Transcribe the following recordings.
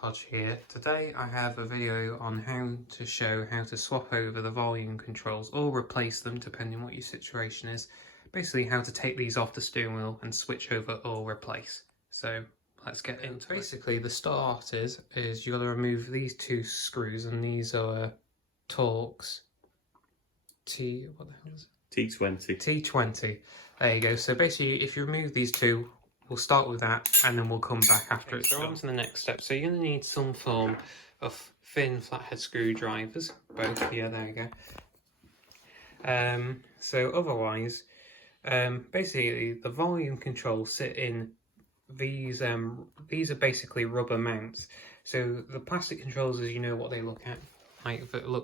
Hodge here. Today I have a video on how to show how to swap over the volume controls or replace them depending on what your situation is. Basically how to take these off the steering wheel and switch over or replace. So let's get into it. Basically the start is you got to remove these two screws, and these are Torx what the hell is it? T20. T20. There you go. So basically if you remove these two, we'll start with that and then we'll come back after it's done. On to the next step. So you're going to need some form of thin flathead screwdrivers. Both, yeah, there you go. So otherwise, basically the volume controls sit in these are basically rubber mounts. So the plastic controls, as you know what they look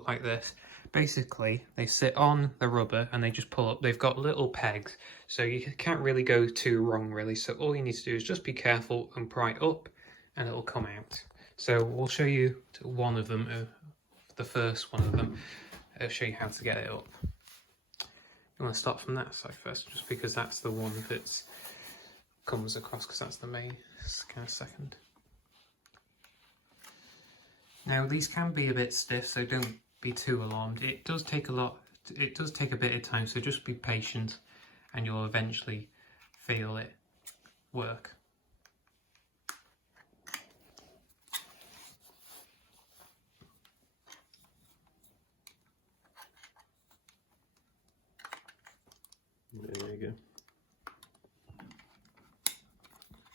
like this. Basically, they sit on the rubber and they just pull up. They've got little pegs, so you can't really go too wrong, really. So all you need to do is just be careful and pry it up, and it'll come out. So we'll show you one of them, the first one of them. I'll show you how to get it up. You want to start from that side first, just because that's the one that comes across, because that's the main kind of second. Now these can be a bit stiff, so don't be too alarmed. It does take a bit of time, so just be patient and you'll eventually feel it work. There you go.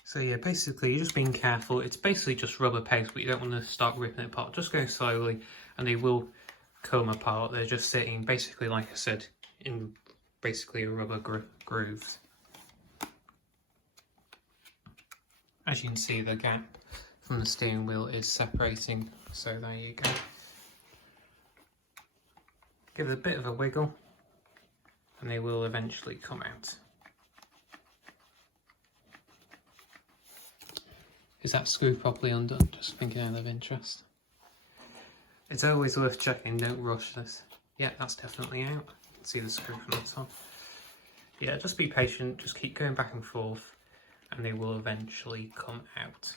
So yeah, basically you're just being careful. It's basically just rubber pegs, but you don't want to start ripping it apart. Just go slowly and they will come apart. They're just sitting basically, like I said, in basically a rubber groove. As you can see, the gap from the steering wheel is separating, so there you go. Give it a bit of a wiggle and they will eventually come out. Is that screw properly undone? Just thinking out of interest. It's always worth checking, don't rush this. Yeah, that's definitely out. You can see the screw from the top. Yeah, just be patient, just keep going back and forth and they will eventually come out.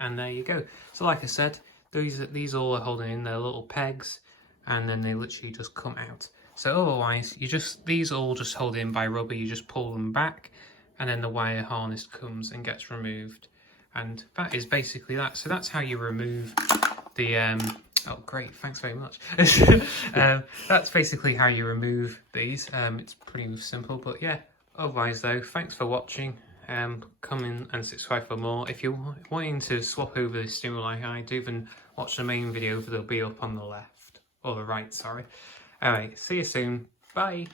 And there you go. So like I said, these all are holding in their little pegs and then they literally just come out. So otherwise, these all just hold in by rubber, you just pull them back and then the wire harness comes and gets removed. And that is basically that. So that's how you remove the oh great, thanks very much. That's basically how you remove these. It's pretty simple, but yeah, otherwise though, thanks for watching. Come in and subscribe for more. If you're wanting to swap over this steering wheel like I do, then watch the main video, that'll be up on the left or the right, sorry. Alright, see you soon, bye.